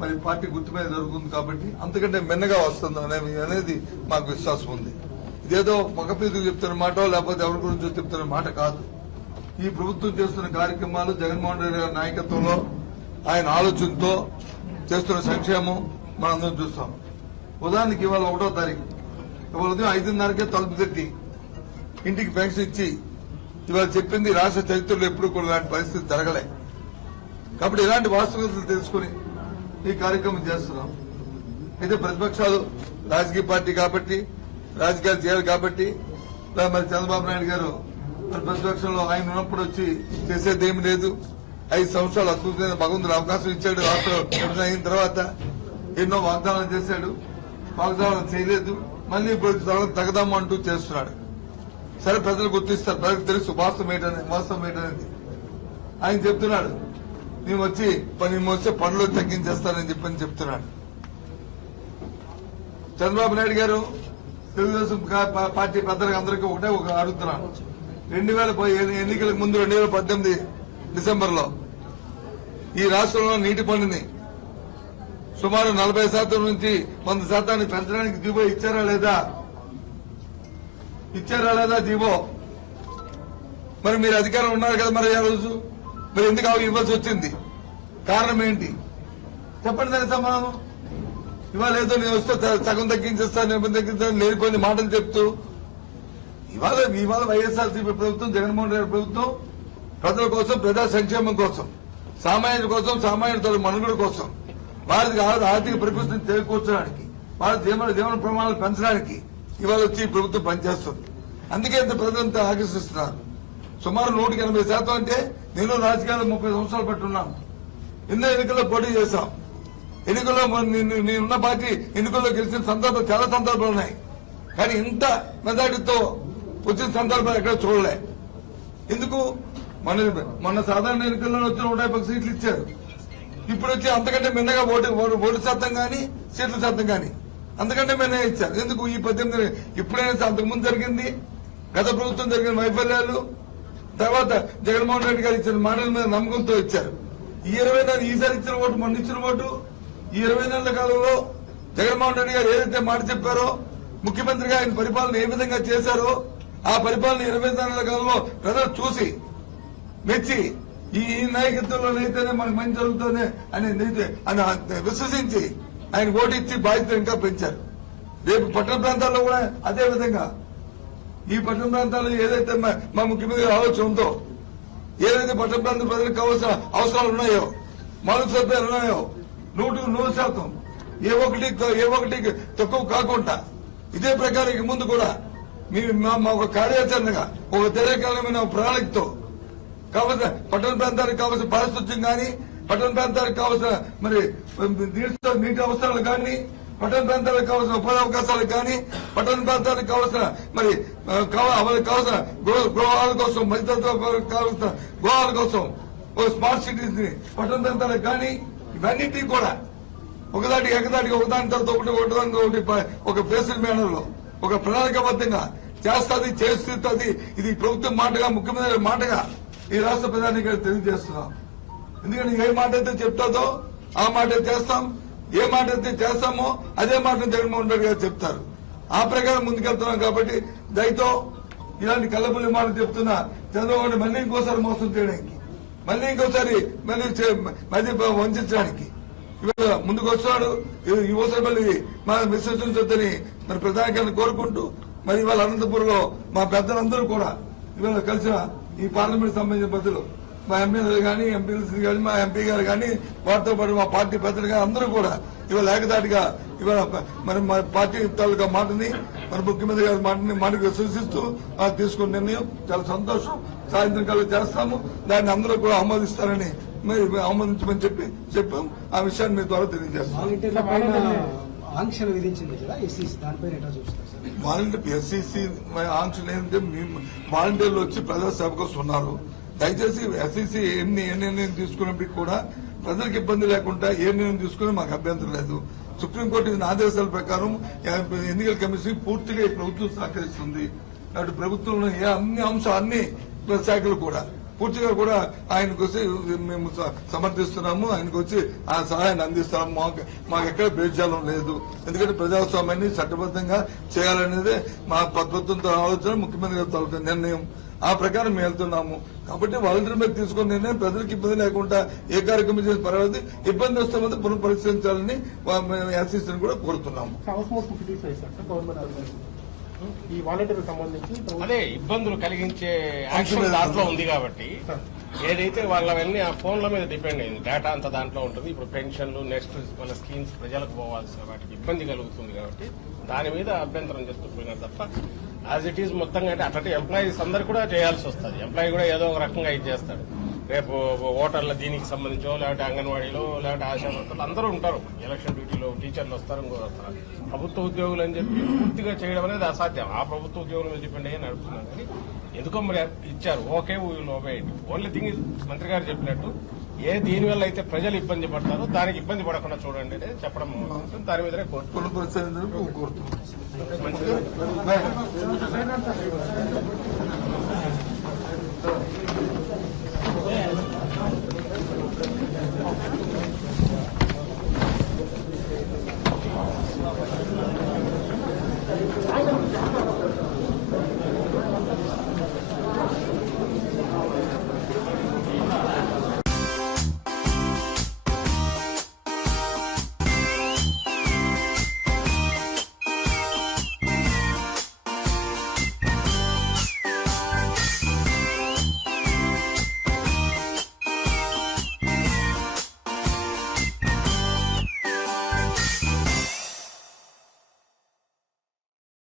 మరి పార్టీ గుర్తు మీద జరుగుతుంది కాబట్టి అంతకంటే మెన్నగా వస్తుంది అనేది అనేది మాకు విశ్వాసం ఉంది. ఇదేదో పక్క మీద చెప్తున్న మాట లేకపోతే ఎవరి గురించి చెప్తున్న మాట కాదు. ఈ ప్రభుత్వం చేస్తున్న కార్యక్రమాలు జగన్మోహన్ రెడ్డి గారి నాయకత్వంలో ఆయన ఆలోచనతో చేస్తున్న సంక్షేమం మనందరం చూస్తాం. ఉదాహరణకి ఇవాళ ఒకటో తారీఖు. ఇవాళ ఉదయం ఐదున్నరకే తలుపు తట్టి ఇంటికి పెన్షన్ ఇచ్చి ఇవాళ చెప్పింది రాష్ట్ర చరిత్రలో ఎప్పుడు కూడా ఇలాంటి పరిస్థితి జరగలే. కాబట్టి ఇలాంటి వాస్తవికతలు తెలుసుకుని ఈ కార్యక్రమం చేస్తున్నాం. అయితే ప్రతిపక్షాలు రాజకీయ పార్టీ కాబట్టి రాజకీయాలు చేయాలి కాబట్టి మరి చంద్రబాబు నాయుడు గారు మరి ప్రతిపక్షంలో ఆయన ఉన్నప్పుడు వచ్చి చేసేది ఏమి లేదు. ఐదు సంవత్సరాలు అద్భుతమైన భగవంతుడు అవకాశం ఇచ్చాడు. రాష్ట్ర విభజన అయిన తర్వాత ఎన్నో వాగ్దానాలు చేశాడు. వాగ్దానాలు చేయలేదు. మళ్ళీ ఇప్పుడు త్వరగా తగదాము అంటూ చేస్తున్నాడు. సరే ప్రజలు గుర్తిస్తారు. ప్రజలకు తెలుసు వాస్తవం ఏంటనేది వాస్తవం ఏంటనేది. ఆయన చెప్తున్నాడు. మేము వచ్చి పని మోస్తే పనులు తగ్గించేస్తానని చెప్పని చెప్తున్నాడు చంద్రబాబు నాయుడు గారు తెలుగుదేశం పార్టీ పెద్దలకు అందరికీ ఒకటే ఒక అడుగుతున్నాను. రెండు వేల ప- ఎన్నికలకు ముందు రెండు వేల పద్దెనిమిది డిసెంబర్లో ఈ రాష్ట్రంలో నీటి పనిని సుమారు నలభై శాతం నుంచి వంద శాతాన్ని పెంచడానికి జీవో ఇచ్చారా లేదా? ఇచ్చారా లేదా జీవో? మరి మీరు అధికారం ఉన్నారు కదా మరి ఆ రోజు? మరి ఎందుకు అవి ఇవ్వాల్సి వచ్చింది? కారణం ఏంటి? చెప్పండి దానికి సమాధానం. ఇవాళ ఏదో నేను వస్తే సగం తగ్గించేస్తాను నేను తగ్గిస్తాను లేనిపోయిన మాటలు చెప్తూ. ఇవాళ ఇవాళ వైఎస్ఆర్సీపీ ప్రభుత్వం జగన్మోహన్ రెడ్డి ప్రభుత్వం ప్రజల కోసం ప్రజా సంక్షేమం కోసం సామాన్యుల కోసం సామాన్యుల మనుగడ కోసం వారికి ఆర్థిక పరిస్థితిని చేకూర్చడానికి వారి జీవన జీవన ప్రమాణాలు పెంచడానికి ఇవాళ వచ్చి ప్రభుత్వం పనిచేస్తుంది. అందుకే ఇంత ప్రజలంతా ఆకర్షిస్తున్నారు. సుమారు నూటికి ఎనభై శాతం అంటే నేను రాజకీయాలు ముప్పై సంవత్సరాలు పట్టున్నాను. నిన్న ఎన్నికల్లో పోటీ చేశాం. ఎన్నికల్లో మన- నేను- నేనున్న పార్టీ ఎన్నికల్లో గెలిచిన సందర్భం చాలా సందర్భాలు ఉన్నాయి. కానీ ఇంత మెజార్టీతో వచ్చిన సందర్భాలు ఎక్కడ చూడలే. ఎందుకు? మన మొన్న సాధారణ ఎన్నికల్లో వచ్చిన నూట యాభై సీట్లు ఇచ్చారు. ఇప్పుడు వచ్చి అంతకంటే మిన్నగా ఓటు ఓటు ఓటు శాతం కానీ సీట్ల శాతం కానీ అంతకంటే మిన్నగా ఇచ్చారు. ఎందుకు? ఈ పద్దెనిమిది ఇప్పుడైనా అంతకుముందు జరిగింది. గత ప్రభుత్వం జరిగిన వైఫల్యాలు. తర్వాత జగన్మోహన్ రెడ్డి గారు ఇచ్చిన మాటల మీద నమ్మకంతో ఇచ్చారు. ఈ ఇరవై నెలలు ఈసారి ఇచ్చిన ఓటు మొన్న ఇచ్చిన ఓటు ఈ ఇరవై నెలల కాలంలో జగన్మోహన్ రెడ్డి గారు ఏదైతే మాట చెప్పారో ముఖ్యమంత్రిగా ఆయన పరిపాలన ఏ విధంగా చేశారో ఆ పరిపాలన ఇరవై నెలల కాలంలో ప్రజలు చూసి మెచ్చి ఈ నాయకత్వంలో అయితేనే మనకు మంచి జరుగుతుంది అని అని విశ్వసించి ఆయన ఓటిచ్చి బాధ్యత ఇంకా పెంచారు. రేపు పట్టణ ప్రాంతాల్లో కూడా అదే విధంగా ఈ పట్టణ ప్రాంతాల్లో ఏదైతే మా మా ముఖ్యమంత్రి ఆలోచన ఉందో ఏదైతే పట్టణ ప్రాంత ప్రజలకు కావాల్సిన అవసరాలు ఉన్నాయో మౌలిక సదుపాయాలు ఉన్నాయో నూటికి నూరు శాతం ఏ ఒకటి ఏ ఒకటి తక్కువ కాకుండా ఇదే ప్రకారం ముందు కూడా మీ మా మా ఒక కార్యాచరణగా ఒక తెరకాలమైన ప్రణాళికతో కావలసిన పట్టణ ప్రాంతానికి కావలసిన పారిశుద్ధ్యం కానీ పట్టణ ప్రాంతానికి కావలసిన మరి నీటి నీటి అవసరాలు కానీ పట్టణ ప్రాంతాలకు కావాల్సిన ఉపాధి అవకాశాలు కానీ పట్టణ ప్రాంతాలకు కావాల్సిన మరి ఆ, కావాల్సిన గృహాల కోసం మధ్యతత్వ కావాల్సిన గృహాల కోసం ఒక స్మార్ట్ సిటీస్ని పట్టణ ప్రాంతాలకు కానీ ఇవన్నిటినీ కూడా ఒకదాటి ఏకదాటికి ఒకదాని తర్వాత ఒకటి ఒకటి ఒకటి ఒక ఫేసుల మేనర్లో ఒక ప్రణాళికబద్ధంగా చేస్తుంది చేస్తుంది. ఇది ప్రభుత్వం మాటగా ముఖ్యమంత్రి మాటగా ఈ రాష్ట్ర ప్రధాని గారు తెలియజేస్తున్నాం. ఎందుకంటే ఏ మాట అయితే చెప్తాదో ఆ మాట చేస్తాం. ఏ మాట అయితే చేస్తామో అదే మాట జగన్మోహన్ రెడ్డి గారు చెప్తారు. ఆ ప్రకారం ముందుకెళ్తున్నాం కాబట్టి దయతో ఇలాంటి కళ్ళబుల్లి మాటలు చెప్తున్నా. చంద్రబాబు నాయుడు మళ్ళీ ఇంకోసారి మోసం చేయడానికి మళ్ళీ ఇంకోసారి మళ్ళీ చే- మళ్ళీ వంచడానికి. ఇవాళ ముందుకు వస్తున్నాడు ఈ- మళ్ళీ మన విశ్వసించొద్దని మరి ప్రధాని కోరుకుంటూ మరి ఇవాళ అనంతపురం లో మా పెద్దలందరూ కూడా ఇవాళ కలిసిన ఈ పార్లమెంట్ సంబంధించిన ప్రజలు మా ఎమ్మెల్యేలు కానీ ఎంపీలు కానీ మా ఎంపీ గారు కానీ వారితో పాటు మా పార్టీ పెద్దలు కానీ అందరూ కూడా ఇవాళ ఏకదాటిగా ఇవాళ మరి మా పార్టీ తాలూకా మాటని మరి ముఖ్యమంత్రి గారి మాటని మాటకు ఆ తీసుకున్న నిర్ణయం చాలా సంతోషం. సాయంత్రం కల్లా చేస్తాము. దాన్ని అందరూ కూడా ఆమోదిస్తారని మరి ఆమోదించమని చెప్పి చెప్పాం. ఆ విషయాన్ని మీ ద్వారా తెలియజేస్తాం. వాలంటీర్ల పైన ఆంక్షలు విధించింది కదా ఎస్సీసీ దానిపైన ఎట్లా చూస్తారు సార్? వాలంటీర్ ఎస్సీసీ ఆంక్షలు ఏంటంటే మీ- వాలంటీర్లు వచ్చి ప్రజా సేవ కోసం ఉన్నారు దయచేసి ఎస్ఈసీ ఎన్ని ఏ నిర్ణయం తీసుకున్నప్పటికీ కూడా ప్రజలకు ఇబ్బంది లేకుండా ఏ నిర్ణయం తీసుకుని మాకు అభ్యంతరం లేదు. సుప్రీంకోర్టు ఇచ్చిన ఆదేశాల ప్రకారం ఎన్నికల కమిషన్ పూర్తిగా ఈ ప్రభుత్వం సహకరిస్తుంది. కాబట్టి ప్రభుత్వంలో ఏ అన్ని అంశాలు అన్ని శాఖలు కూడా పూర్తిగా కూడా ఆయనకు వచ్చి మేము స- సమర్థిస్తున్నాము. ఆయనకు వచ్చి ఆ సహాయాన్ని అందిస్తాము. మాకు మాకు ఎక్కడ భేజాలం లేదు. ఎందుకంటే ప్రజాస్వామ్యాన్ని చట్టబద్ధంగా చేయాలనేదే మా ప్రభుత్వంతో ఆలోచన ముఖ్యమంత్రి గారి నిర్ణయం. ఆ ప్రకారం మేము వెళ్తున్నాము. కాబట్టి వాలంటీర్ మీద తీసుకున్న నిర్ణయం ప్రజలకు ఇబ్బంది లేకుండా ఏ కార్యక్రమం చేసి పర్వాలేదు ఇబ్బంది వస్తే మాత్రం పునః పరిశీలించాలని ఎస్సీసీని కూడా కోరుతున్నాము. ఈ వాలంటీర్ సంబంధించి అదే ఇబ్బందులు కలిగించే యాక్షన్ దాంట్లో ఉంది కాబట్టి ఏదైతే వాళ్ళవన్నీ ఆ ఫోన్ల మీద డిపెండ్ అయింది డేటా అంతా దాంట్లో ఉంటుంది. ఇప్పుడు పెన్షన్లు నెక్స్ట్ మన స్కీమ్స్ ప్రజలకు పోవాల్సిన వాటికి ఇబ్బంది కలుగుతుంది కాబట్టి దాని మీద అభ్యంతరం చేస్తూ పోయినారు తప్ప యాజ్ ఇట్ ఈస్ మొత్తంగా అంటే అట్లాంటి ఎంప్లాయీస్ అందరు కూడా చేయాల్సి వస్తుంది. ఎంప్లాయీ కూడా ఏదో ఒక రకంగా ఇది చేస్తాడు. రేపు ఓటర్ల దీనికి సంబంధించో లేకపోతే అంగన్వాడీలో లేకపోతే ఆశా అందరూ ఉంటారు. ఎలక్షన్ డ్యూటీలో టీచర్లు వస్తారు ఇంకో వస్తారు. ప్రభుత్వ ఉద్యోగులు అని చెప్పి పూర్తిగా చేయడం అనేది అసాధ్యం. ఆ ప్రభుత్వ ఉద్యోగుల మీద డిపెండ్ అయ్యి కానీ ఎందుకో మరి ఇచ్చారు. ఓకే వీళ్ళు ఓన్లీ థింగ్ మంత్రి గారు చెప్పినట్టు ఏ దీని వల్ల అయితే ప్రజలు ఇబ్బంది పడతారో దానికి ఇబ్బంది పడకుండా చూడండి చెప్పడం. దాని మీదనే పరిశీలించాలని కోరుతున్నాం